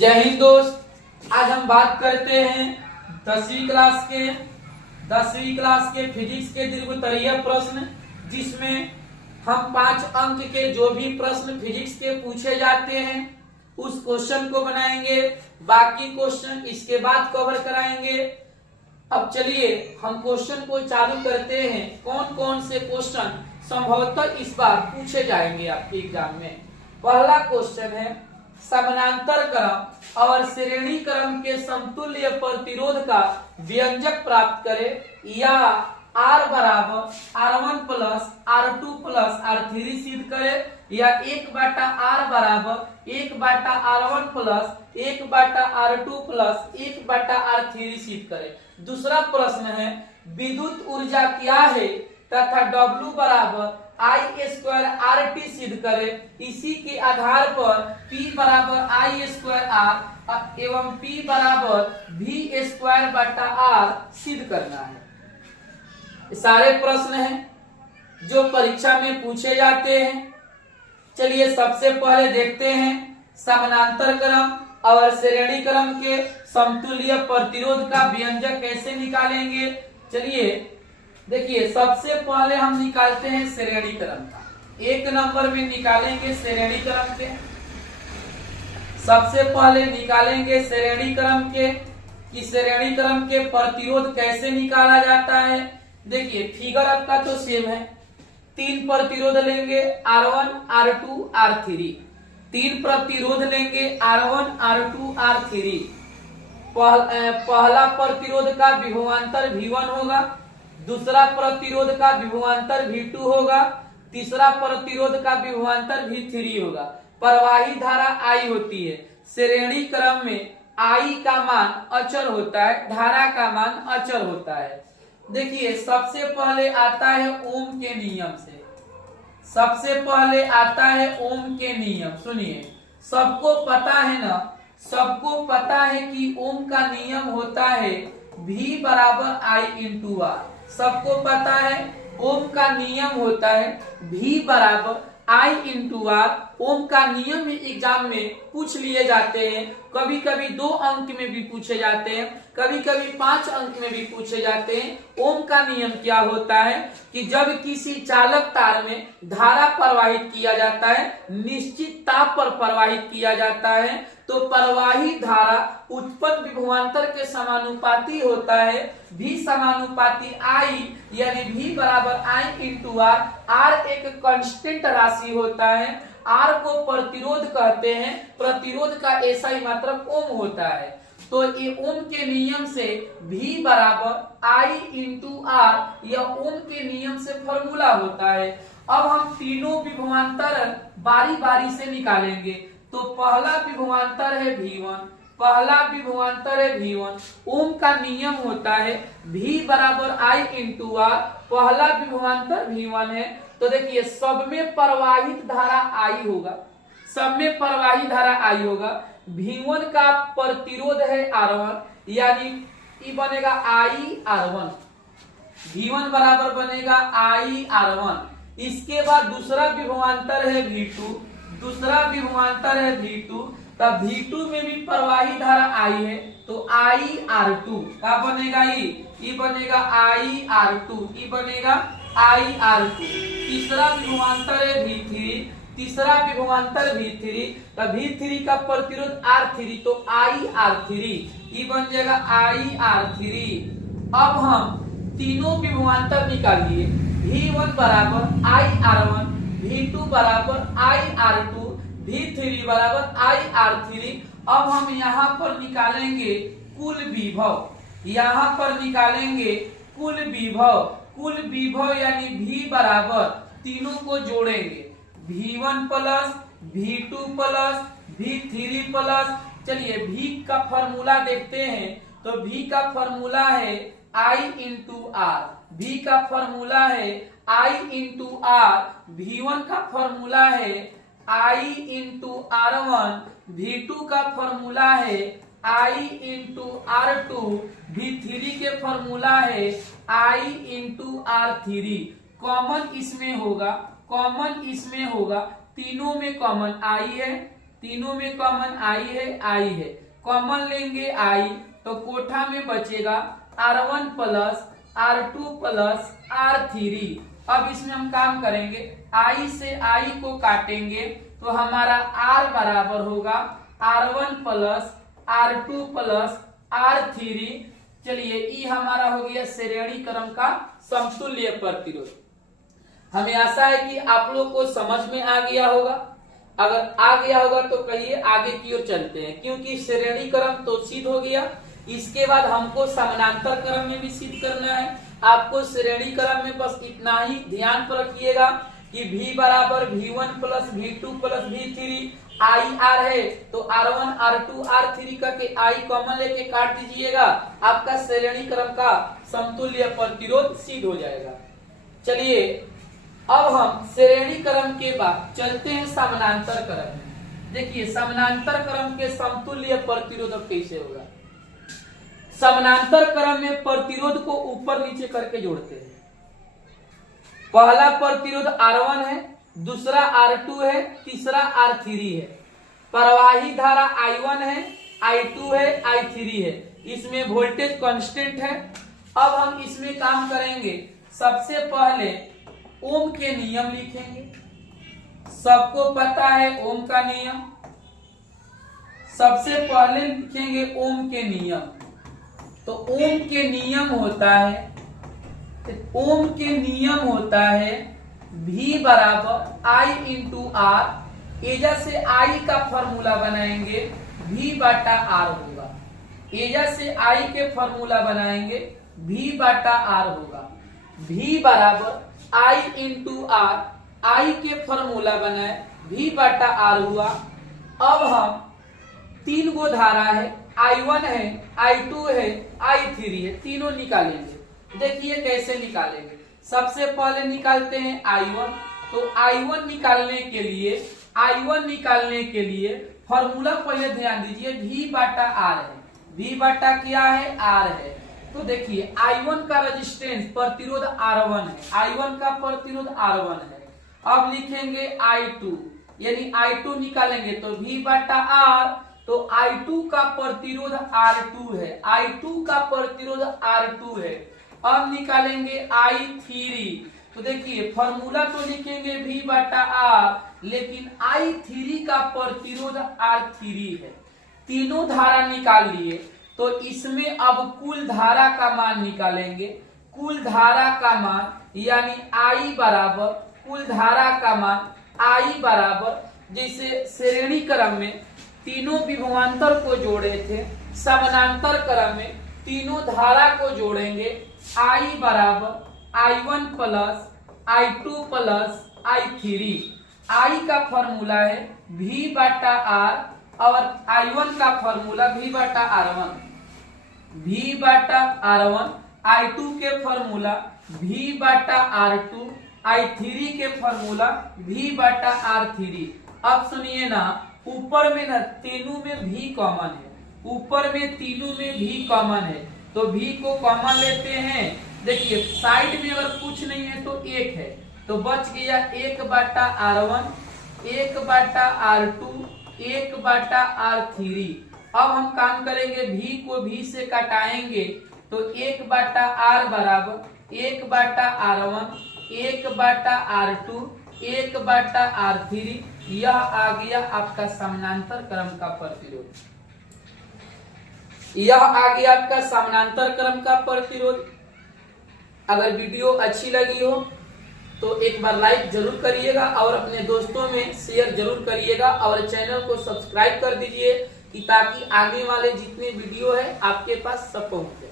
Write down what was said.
जय हिंद दोस्त, आज हम बात करते हैं 10वीं क्लास के फिजिक्स के दीर्घोत्तरीय प्रश्न, जिसमें हम 5 अंक के जो भी प्रश्न फिजिक्स के पूछे जाते हैं उस क्वेश्चन को बनाएंगे। बाकी क्वेश्चन इसके बाद कवर कराएंगे। अब चलिए हम क्वेश्चन को चालू करते हैं। कौन कौन से क्वेश्चन संभवतः इस बार पूछे जाएंगे आपके एग्जाम में। पहला क्वेश्चन है, समानांतर क्रम और श्रेणी क्रम के समतुल्य प्रतिरोध का व्यंजक प्राप्त करें या R बराबर R1 plus R2 plus R3 सिद्ध करें या 1/R बराबर 1/R1 plus 1/R2 plus 1/R3 सिद्ध करें। दूसरा प्रश्न है, विद्युत ऊर्जा क्या है तथा W बराबर I² सिद्ध करें। इसी के आधार पर P बराबर I² एवं P बराबर V² सिद्ध करना है। सारे प्रश्न हैं जो परीक्षा में पूछे जाते हैं। चलिए सबसे पहले देखते हैं समानांतर क्रम और श्रेणी क्रम के समतुल्य प्रतिरोध का व्यंजक कैसे निकालेंगे। चलिए देखिए, सबसे पहले हम निकालते हैं श्रेणी क्रम का। 1 नंबर में निकालेंगे श्रेणी क्रम के। सबसे पहले निकालेंगे श्रेणी क्रम के कि श्रेणी क्रम के प्रतिरोध कैसे निकाला जाता है। देखिए फिगर आपका तो सेम है। 3 प्रतिरोध लेंगे R1 R2 R3। 3 प्रतिरोध लेंगे R1 R2 R3। पहला प्रतिरोध का विभवांतर V1 होगा, दूसरा प्रतिरोध का विभवांतर V2 होगा, तीसरा प्रतिरोध का विभवांतर V3 होगा। प्रवाही धारा I होती है। श्रेणी क्रम में I का मान अचर होता है, धारा का मान अचर होता है। देखिए सबसे पहले आता है ओम के नियम से। सबसे पहले आता है ओम के नियम। सुनिए, सबको पता है ना, सबको पता है कि ओम का नियम होता है V बराबर I इंटू R। सबको पता है ओम का नियम होता है V बराबर I इंटू R। ओम का नियम एग्जाम में पूछ लिए जाते हैं। कभी कभी 2 अंक में भी पूछे जाते हैं, कभी कभी 5 अंक में भी पूछे जाते हैं। ओम का नियम क्या होता है कि जब किसी चालक तार में धारा प्रवाहित किया जाता है, निश्चित ताप पर प्रवाहित किया जाता है, तो प्रवाही धारा उत्पन्न विभवांतर के समानुपाती होता है। V समानुपाती I, यानी V बराबर I इंटू R। R एक कांस्टेंट राशि होता है। R को प्रतिरोध कहते हैं। प्रतिरोध का ऐसा ही मतलब ओम होता है। तो ये ओम के नियम से V बराबर I इंटू R, यह ओम के नियम से फॉर्मूला होता है। अब हम तीनों विभवांतर बारी बारी से निकालेंगे। तो पहला विभवांतर है V1। पहला विभवांतर है V1। ओम का नियम होता है V बराबर I इंटू R। पहला विभवांतर V1 है। तो देखिए सब में प्रवाहित धारा I होगा, सब में प्रवाही धारा I होगा। V1 का प्रतिरोध है R1, यानी ये बनेगा IR1। V1 बराबर बनेगा IR1। इसके बाद दूसरा विभवांतर है V2। दूसरा विभवांतर है V2। तब V2 में भी प्रवाही धारा I है, तो IR2 क्या बनेगा? ये बनेगा IR2, ये बनेगा IR2। तीसरा विभवांतर है V3। तीसरा विभवांतर V3, तब V3 का प्रतिरोध R3, तो IR3, ये बन जाएगा IR3। अब हम तीनों विभवांतर निकाल लिए। V1 बराबर IR1, V2 बराबर IR2, V3 बराबर IR3। अब हम यहाँ पर निकालेंगे कुल विभव। यहाँ पर निकालेंगे कुल विभव। कुल विभव यानी V बराबर, तीनों को जोड़ेंगे, V1 plus V2 plus V3 plus. चलिए V का फॉर्मूला देखते हैं। तो V का फॉर्मूला है I इंटू R। V का फॉर्मूला है I इंटू R। V1 का फॉर्मूला है I इंटू R1। V2 का फॉर्मूला है I इंटू R2। V3 के फॉर्मूला है I इंटू R3। कॉमन इसमें होगा, कॉमन इसमें होगा, तीनों में कॉमन I है, तीनों में कॉमन आई है, कॉमन लेंगे आई तो कोठा में बचेगा R1 plus R2 plus R3। अब इसमें हम काम करेंगे, आई से आई को काटेंगे तो हमारा R बराबर होगा R1 plus R2 plus R3। चलिए ई हमारा हो गया श्रेणी क्रम का समतुल्य प्रतिरोध। हमें आशा है कि आप लोग को समझ में आ गया होगा। अगर आ गया होगा तो कहिए आगे की ओर चलते हैं, क्योंकि श्रेणी क्रम तो सिद्ध हो गया। इसके बाद हमको समानांतर क्रम में भी सिद्ध करना है। आपको श्रेणी क्रम में बस इतना ही ध्यान पर रखिएगा कि V बराबर V1 plus V2 plus V3, I R है तो R1 R2 R3 करके आई कॉमन लेके काट दीजिएगा, आपका श्रेणी क्रम का समतुल्य प्रतिरोध सिद्ध हो जाएगा। चलिए अब हम श्रेणी क्रम के बाद चलते हैं समानांतर क्रम में। देखिए समानांतर क्रम के समतुल्य प्रतिरोध कैसे होगा। समानांतर क्रम में प्रतिरोध को ऊपर नीचे करके जोड़ते हैं। पहला प्रतिरोध R1 है, दूसरा R2 है, तीसरा R3 है। प्रवाही धारा I1 है, I2 है, I3 है। इसमें वोल्टेज कांस्टेंट है। अब हम इसमें काम करेंगे, सबसे पहले ओम के नियम लिखेंगे। सबको पता है ओम का नियम। सबसे पहले लिखेंगे ओम के नियम। तो ओम के नियम होता है, ओम के नियम होता है V बराबर I इंटू आर। एजा से I का फॉर्मूला बनाएंगे, V बटा R होगा। एजा से I के फॉर्मूला बनाएंगे, V बटा R होगा। V बराबर I इंटू आर, I के फॉर्मूला बनाए, V बटा R हुआ। अब हम तीन गो धारा है, I1 है, I2 है, I3 है, तीनों निकालेंगे। देखिए कैसे निकालेंगे। सबसे पहले निकालते हैं I1। तो I1 निकालने के लिए फॉर्मूला पहले ध्यान दीजिए, V बटा R है। V बटा क्या है? R है। तो देखिए I1 का रेजिस्टेंस प्रतिरोध R1 है, I1 का प्रतिरोध R1 है। अब लिखेंगे I2, यानी I2 निकालेंगे तो V बटा R। तो I2 का प्रतिरोध R2 है, I2 का प्रतिरोध R2 है। अब निकालेंगे I3। तो देखिए फॉर्मूला तो लिखेंगे V बटा R, लेकिन I3 का प्रतिरोध R3 है। तीनों धारा निकाल लिए तो इसमें अब कुल धारा का मान निकालेंगे। कुल धारा का मान यानी I बराबर, कुल धारा का मान I बराबर, जैसे श्रेणी क्रम में तीनों विभवांतर को जोड़े थे, समानांतर क्रम में तीनों धारा को जोड़ेंगे। I बराबर I1 plus I2 plus I3। I का फॉर्मूला है V बटा R और I1 का फॉर्मूला V बटा R1। V बटा R1, I2 के फॉर्मूला V बटा R2, I3 के फॉर्मूला V बटा R3। अब सुनिए ना, ऊपर में ना तीनों में V कॉमन है, ऊपर में तीनों में V कॉमन है, तो V को कॉमन लेते हैं। देखिए साइड में अगर कुछ नहीं है तो एक है, तो बच गया 1 बटा R1, 1 बटा R2, 1 बटा R3। अब हम काम करेंगे, V को V से कटाएंगे तो 1 बटा R बराबर 1 बटा R1, 1 बटा R2, 1 बटा R3। यह आ गया आपका समानांतर क्रम का प्रतिरोध। यह आ गया आपका समानांतर क्रम का प्रतिरोध। अगर वीडियो अच्छी लगी हो तो एक बार लाइक जरूर करिएगा और अपने दोस्तों में शेयर जरूर करिएगा और चैनल को सब्सक्राइब कर दीजिए कि ताकि आगे वाले जितने वीडियो है आपके पास सब पहुंच जाए।